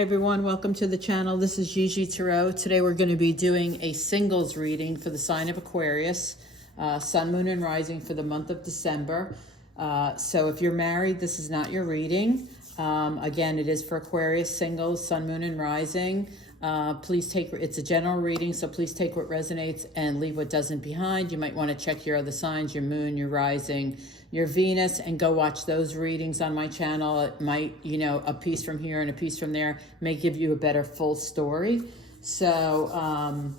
Hi everyone, welcome to the channel. This is Gigi Tarot. Today we're going to be doing a singles reading for the sign of Aquarius, Sun, Moon, and Rising for the month of December. So if you're married, this is not your reading. Again, it is for Aquarius singles, Sun, Moon, and Rising. It's a general reading, so please take what resonates and leave what doesn't behind. You might want to check your other signs, your moon, your rising, your Venus, and go watch those readings on my channel. It might, a piece from here and a piece from there may give you a better full story. So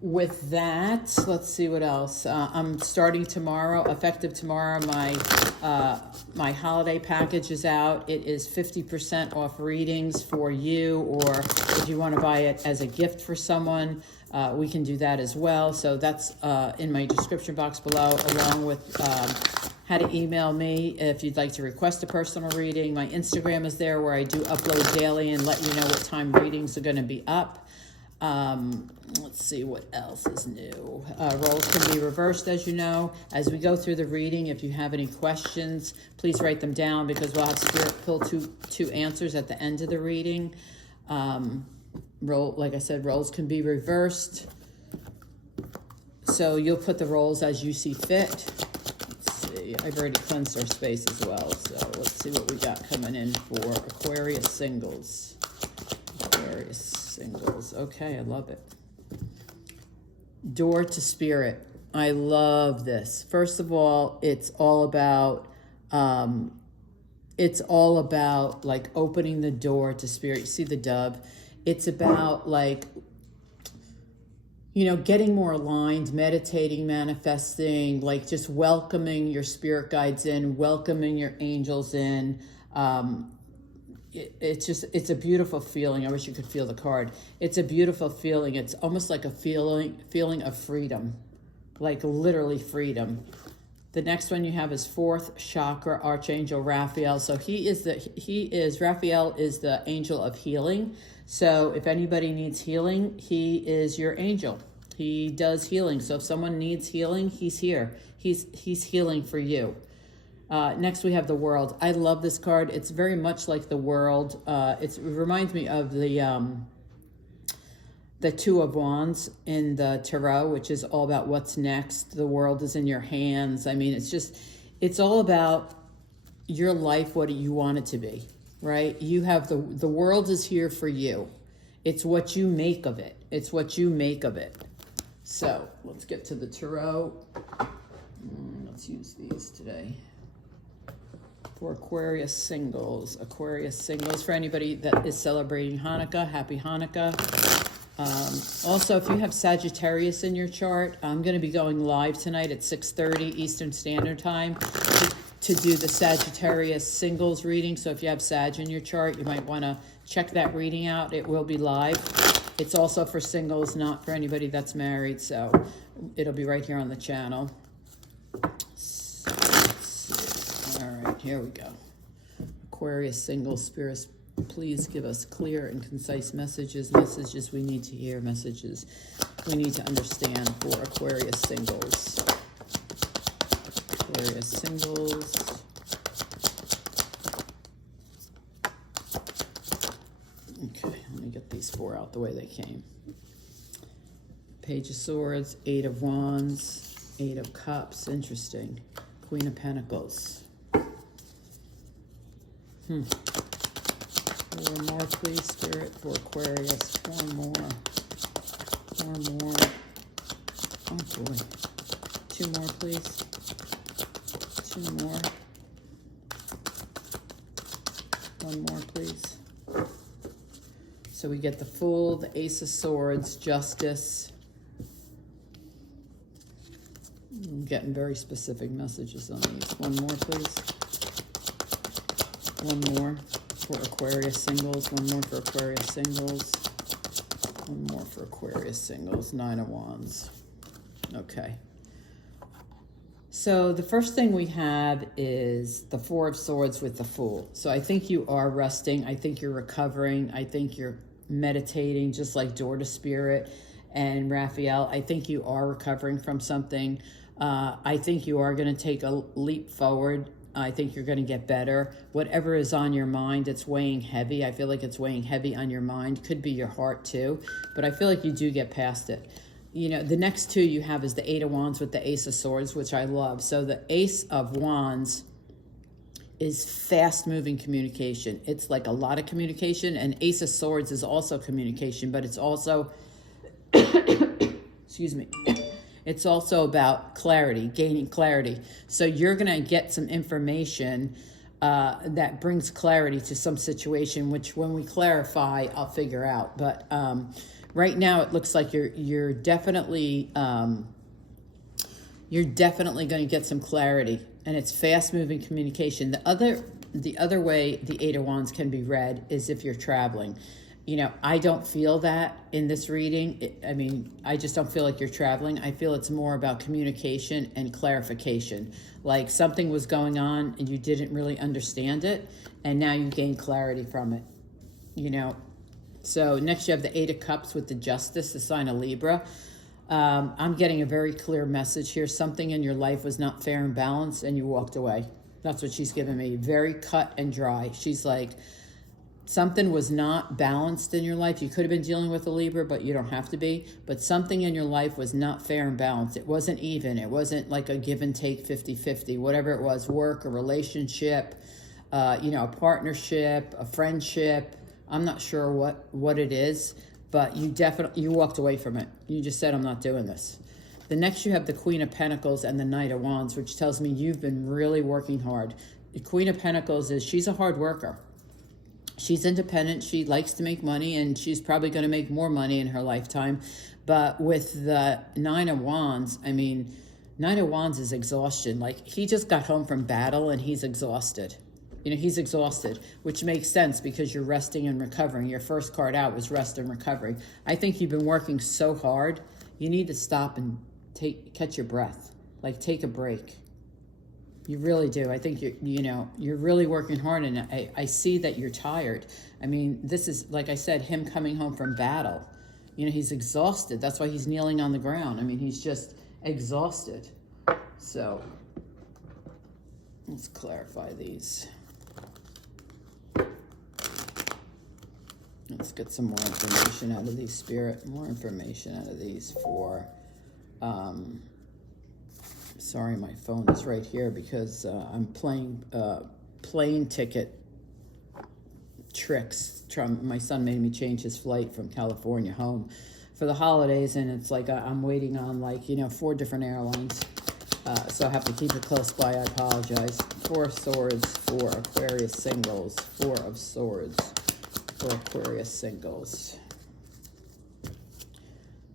with that, let's see what else. I'm starting tomorrow, effective tomorrow. My holiday package is out. It is 50% off readings for you, or if you want to buy it as a gift for someone, we can do that as well. So that's in my description box below, along with how to email me if you'd like to request a personal reading. My Instagram is there, where I do upload daily and let you know what time readings are going to be up. Let's see what else is new. Roles can be reversed, as you know. As we go through the reading, if you have any questions, please write them down, because we'll have Spirit pull two answers at the end of the reading. Like I said, roles can be reversed. So you'll put the roles as you see fit. Let's see. I've already cleansed our space as well. So let's see what we got coming in for Aquarius singles. Aquarius singles. Okay, I love it. Door to Spirit. I love this. First of all, it's all about like opening the door to Spirit. You see the dove. It's about like, getting more aligned, meditating, manifesting, like just welcoming your spirit guides in, welcoming your angels in. It's a beautiful feeling. I wish you could feel the card. It's a beautiful feeling. It's almost like a feeling of freedom, like literally freedom. The next one you have is fourth chakra, Archangel Raphael. So Raphael is the angel of healing. So if anybody needs healing, he is your angel. He does healing. So if someone needs healing, he's here. He's healing for you. Next we have the World. I love this card. It's very much like the World. It reminds me of the Two of Wands in the Tarot, which is all about what's next. The world is in your hands. I mean, it's all about your life, what you want it to be, right? You have the world is here for you. It's what you make of it. It's what you make of it. So let's get to the Tarot. Let's use these today. For Aquarius singles. Aquarius singles, for anybody that is celebrating Hanukkah, happy Hanukkah. Also, if you have Sagittarius in your chart, I'm going to be going live tonight at 6:30 Eastern Standard Time to do the Sagittarius singles reading. So if you have Sag in your chart, you might want to check that reading out. It will be live. It's also for singles, not for anybody that's married. So it'll be right here on the channel. Here we go. Aquarius singles, spirits, please give us clear and concise messages we need to hear, messages we need to understand for Aquarius singles. Aquarius singles. Okay, let me get these four out the way they came. Page of Swords, Eight of Wands, Eight of Cups, interesting. Queen of Pentacles. Four more, please, Spirit, for Aquarius. Four more. Oh, boy. Two more, please. Two more. One more, please. So we get the Fool, the Ace of Swords, Justice. I'm getting very specific messages on these. One more, please. One more for Aquarius singles. One more for Aquarius singles. One more for Aquarius singles. Nine of Wands. Okay. So the first thing we have is the Four of Swords with the Fool. So I think you are resting. I think you're recovering. I think you're meditating, just like Door to Spirit and Raphael. I think you are recovering from something. I think you are going to take a leap forward I think you're going to get better. Whatever is on your mind, it's weighing heavy. I feel like it's weighing heavy on your mind. Could be your heart too, but I feel like you do get past it. You know, the next two you have is the Eight of Wands with the Ace of Swords, which I love. So the Ace of Wands is fast-moving communication. It's like a lot of communication, and Ace of Swords is also communication, but it's also, excuse me, it's also about clarity, gaining clarity. So you're going to get some information that brings clarity to some situation, which when we clarify, I'll figure out. But right now, it looks like you're definitely going to get some clarity, and it's fast-moving communication. The other way the Eight of Wands can be read is if you're traveling. You know, I don't feel that in this reading. I just don't feel like you're traveling. I feel it's more about communication and clarification. Like something was going on and you didn't really understand it, and now you gain clarity from it, you know. So next you have the Eight of Cups with the Justice, the sign of Libra. I'm getting a very clear message here. Something in your life was not fair and balanced, and you walked away. That's what she's giving me. Very cut and dry. She's like, something was not balanced in your life. You could have been dealing with a Libra, but you don't have to be. But something in your life was not fair and balanced. It wasn't even. It wasn't like a give and take 50-50, whatever it was, work, a relationship, you know, a partnership, a friendship. I'm not sure what it is, but you walked away from it. You just said, I'm not doing this. The next you have the Queen of Pentacles and the Knight of Wands, which tells me you've been really working hard. The Queen of Pentacles she's a hard worker. She's independent. She likes to make money, and she's probably going to make more money in her lifetime. But with the Nine of Wands, Nine of Wands is exhaustion. Like, he just got home from battle and he's exhausted. You know, he's exhausted, which makes sense because you're resting and recovering. Your first card out was rest and recovery. I think you've been working so hard. You need to stop and catch your breath. Like, take a break. You really do. I think you're really working hard, and I see that you're tired. This is, like I said, him coming home from battle. You know, he's exhausted. That's why he's kneeling on the ground. He's just exhausted. So let's clarify these. Let's get some more information out of these, Spirit. More information out of these for... Sorry, my phone is right here because I'm playing plane ticket tricks. My son made me change his flight from California home for the holidays, and it's like I'm waiting on 4 different airlines. So I have to keep it close by. I apologize. 4 of Swords for Aquarius singles. 4 of Swords for Aquarius singles.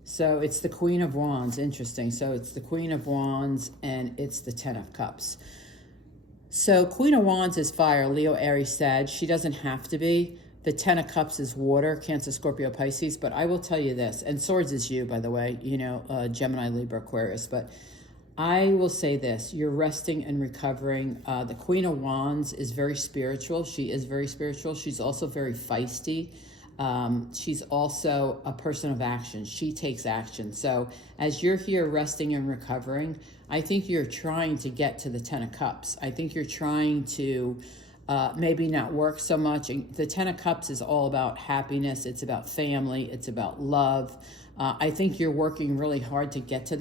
So it's the Queen of Wands. Interesting. So it's the Queen of Wands and it's the 10 of Cups. So Queen of Wands is fire, Leo, Aries, Sag. She doesn't have to be. The 10 of Cups is water, Cancer, Scorpio, Pisces. But I will tell you this, and Swords is you, by the way, Gemini, Libra, Aquarius. But I will say this, you're resting and recovering. The Queen of Wands is very spiritual. She is very spiritual. She's also very feisty. She's also a person of action. She takes action. So as you're here resting and recovering, I think you're trying to get to the 10 of Cups. I think you're trying to maybe not work so much. And the 10 of Cups is all about happiness. It's about family. It's about love. I think you're working really hard to get to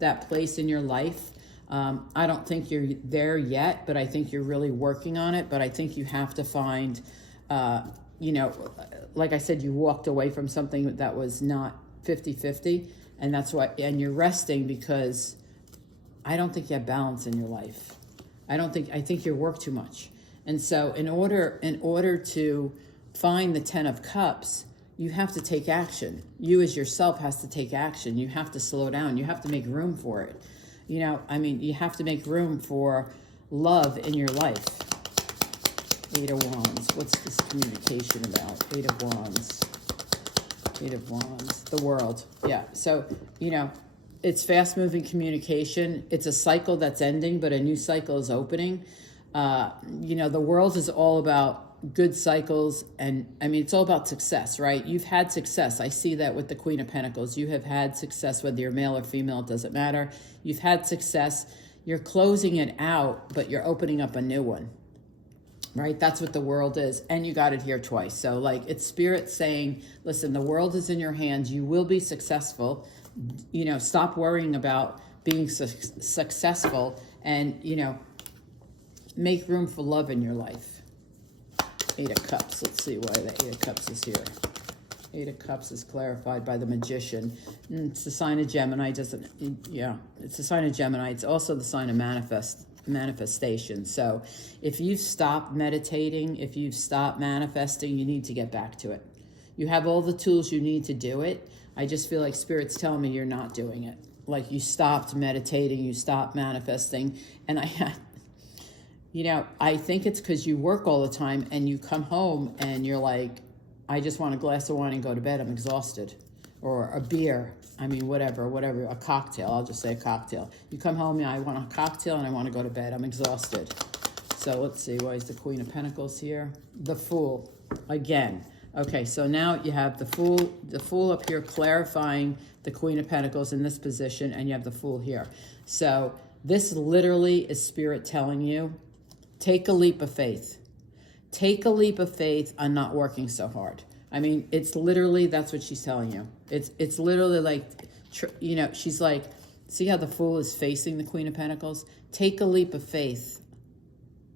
that place in your life. I don't think you're there yet, but I think you're really working on it. But I think you have to find, like I said, you walked away from something that was not 50-50, and that's why, and you're resting because I don't think you have balance in your life. I think you work too much. And so in order to find the 10 of Cups, you have to take action. You as yourself has to take action. You have to slow down. You have to make room for it. You have to make room for love in your life. 8 of Wands. What's this communication about? 8 of Wands. 8 of Wands. The world. Yeah. So, it's fast-moving communication. It's a cycle that's ending, but a new cycle is opening. The world is all about good cycles, and it's all about success, right? You've had success. I see that with the Queen of Pentacles. You have had success, whether you're male or female, it doesn't matter. You've had success. You're closing it out, but you're opening up a new one, right? That's what the world is. And you got it here twice. So like it's spirit saying, listen, the world is in your hands. You will be successful. You know, stop worrying about being successful and, you know, make room for love in your life. 8 of Cups. Let's see why the 8 of Cups is here. 8 of Cups is clarified by the Magician. It's the sign of Gemini. It's the sign of Gemini. It's also the sign of manifestation. So if you've stopped meditating, if you've stopped manifesting, you need to get back to it. You have all the tools you need to do it. I just feel like Spirit's telling me you're not doing it. Like you stopped meditating, you stopped manifesting. And I think it's because you work all the time and you come home and you're like, I just want a glass of wine and go to bed. I'm exhausted. Or a beer. I mean, whatever, a cocktail. I'll just say a cocktail. You come home, I want a cocktail and I want to go to bed. I'm exhausted. So let's see, why is the Queen of Pentacles here? The Fool, again. Okay, so now you have the Fool up here clarifying the Queen of Pentacles in this position, and you have the Fool here. So this literally is Spirit telling you, take a leap of faith. Take a leap of faith on not working so hard. I mean, it's literally, that's what she's telling you. It's literally like, she's like, see how the Fool is facing the Queen of Pentacles? Take a leap of faith.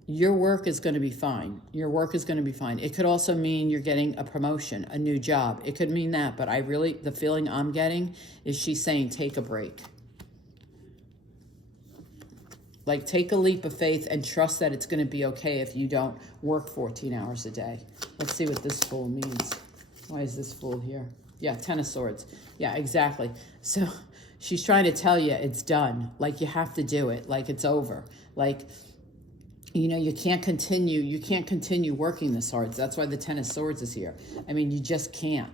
Your work is going to be fine. Your work is going to be fine. It could also mean you're getting a promotion, a new job. It could mean that, but the feeling I'm getting is she's saying, take a break. Like, take a leap of faith and trust that it's going to be okay if you don't work 14 hours a day. Let's see what this Fool means. Why is this Fool here? Yeah, 10 of Swords. Yeah, exactly. So she's trying to tell you it's done. Like, you have to do it. Like, it's over. Like, you can't continue working this hard. So that's why the 10 of Swords is here. I mean, you just can't.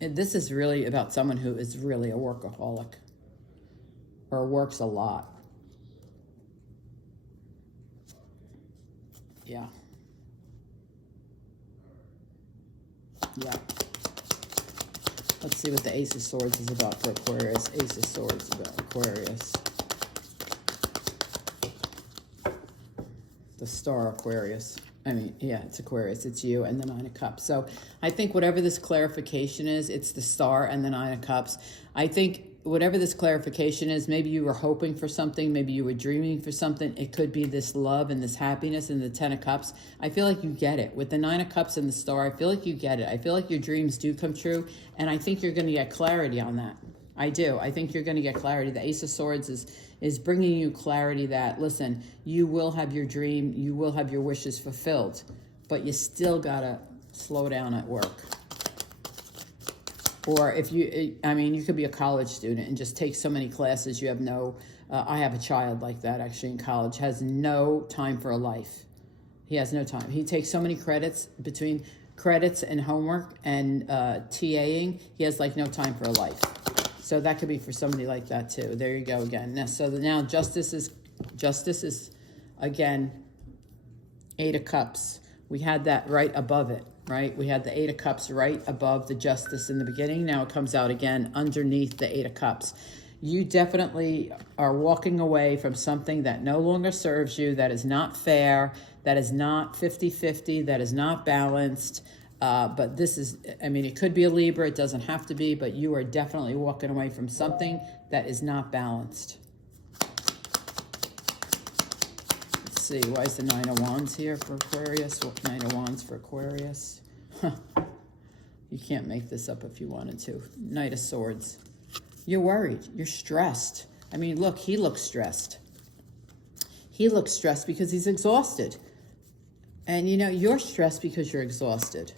And this is really about someone who is really a workaholic or works a lot. Yeah. Yeah. Let's see what the Ace of Swords is about for Aquarius. Ace of Swords about Aquarius. The Star Aquarius. I mean, yeah, it's Aquarius. It's you and the 9 of Cups. So I think whatever this clarification is, it's the Star and the 9 of Cups. I think whatever this clarification is, maybe you were hoping for something, maybe you were dreaming for something. It could be this love and this happiness and the 10 of Cups. I feel like you get it. With the 9 of Cups and the Star, I feel like you get it. I feel like your dreams do come true, and I think you're going to get clarity on that. I do. I think you're going to get clarity. The Ace of Swords is bringing you clarity that, listen, you will have your dream, you will have your wishes fulfilled, but you still got to slow down at work. Or if you could be a college student and just take so many classes, you have no, I have a child like that actually in college, has no time for a life. He has no time. He takes so many credits, between credits and homework and TAing, he has like no time for a life. So that could be for somebody like that too. There you go again. Now justice is again, 8 of Cups. We had that right above it. Right? We had the 8 of Cups right above the Justice in the beginning. Now it comes out again underneath the 8 of Cups. You definitely are walking away from something that no longer serves you, that is not fair, that is not 50-50, that is not balanced. But this is, it could be a Libra, it doesn't have to be, but you are definitely walking away from something that is not balanced. Let's see, why is the 9 of Wands here for Aquarius? What 9 of Wands for Aquarius? You can't make this up if you wanted to. Knight of Swords. You're worried. You're stressed. I mean, look, he looks stressed. He looks stressed because he's exhausted. And, you're stressed because you're exhausted.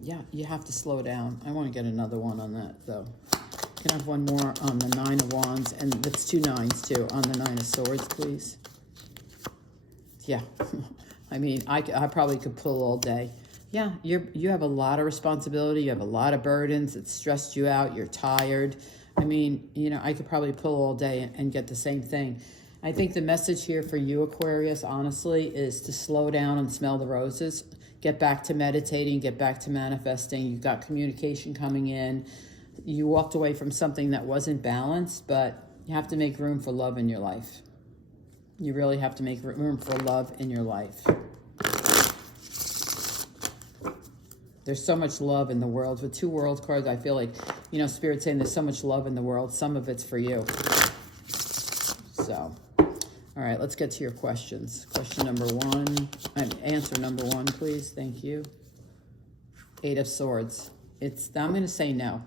Yeah, you have to slow down. I want to get another one on that, though. Can I have one more on the 9 of Wands? And that's 2 9s, too, on the 9 of Swords, please. Yeah. I probably could pull all day. Yeah, you have a lot of responsibility. You have a lot of burdens. It's stressed you out. You're tired. I could probably pull all day and get the same thing. I think the message here for you, Aquarius, honestly, is to slow down and smell the roses. Get back to meditating. Get back to manifesting. You've got communication coming in. You walked away from something that wasn't balanced, but You have to make room for love in your life. You really have to make room for love in your life. There's so much love in the world. With 2 world cards, I feel like, you know, Spirit's saying there's so much love in the world. Some of it's for you. So, all right, let's get to your questions. Question number 1. Answer number 1, please. Thank you. 8 of Swords. I'm going to say no.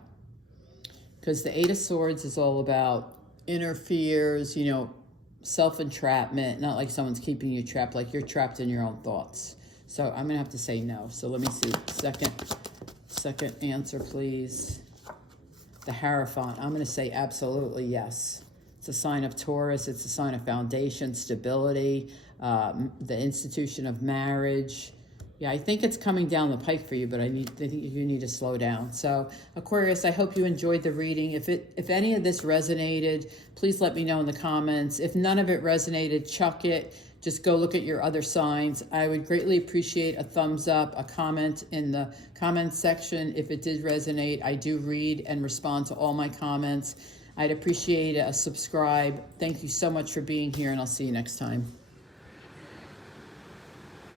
Because the 8 of Swords is all about inner fears, you know, self-entrapment. Not like someone's keeping you trapped, like you're trapped in your own thoughts. So I'm going to have to say no. So let me see. Second answer, please. The Hierophant. I'm going to say absolutely yes. It's a sign of Taurus. It's a sign of foundation, stability, the institution of marriage. Yeah, I think it's coming down the pike for you, but I think you need to slow down. So, Aquarius, I hope you enjoyed the reading. If any of this resonated, please let me know in the comments. If none of it resonated, chuck it. Just go look at your other signs. I would greatly appreciate a thumbs up, a comment in the comment section. If it did resonate, I do read and respond to all my comments. I'd appreciate a subscribe. Thank you so much for being here, and I'll see you next time.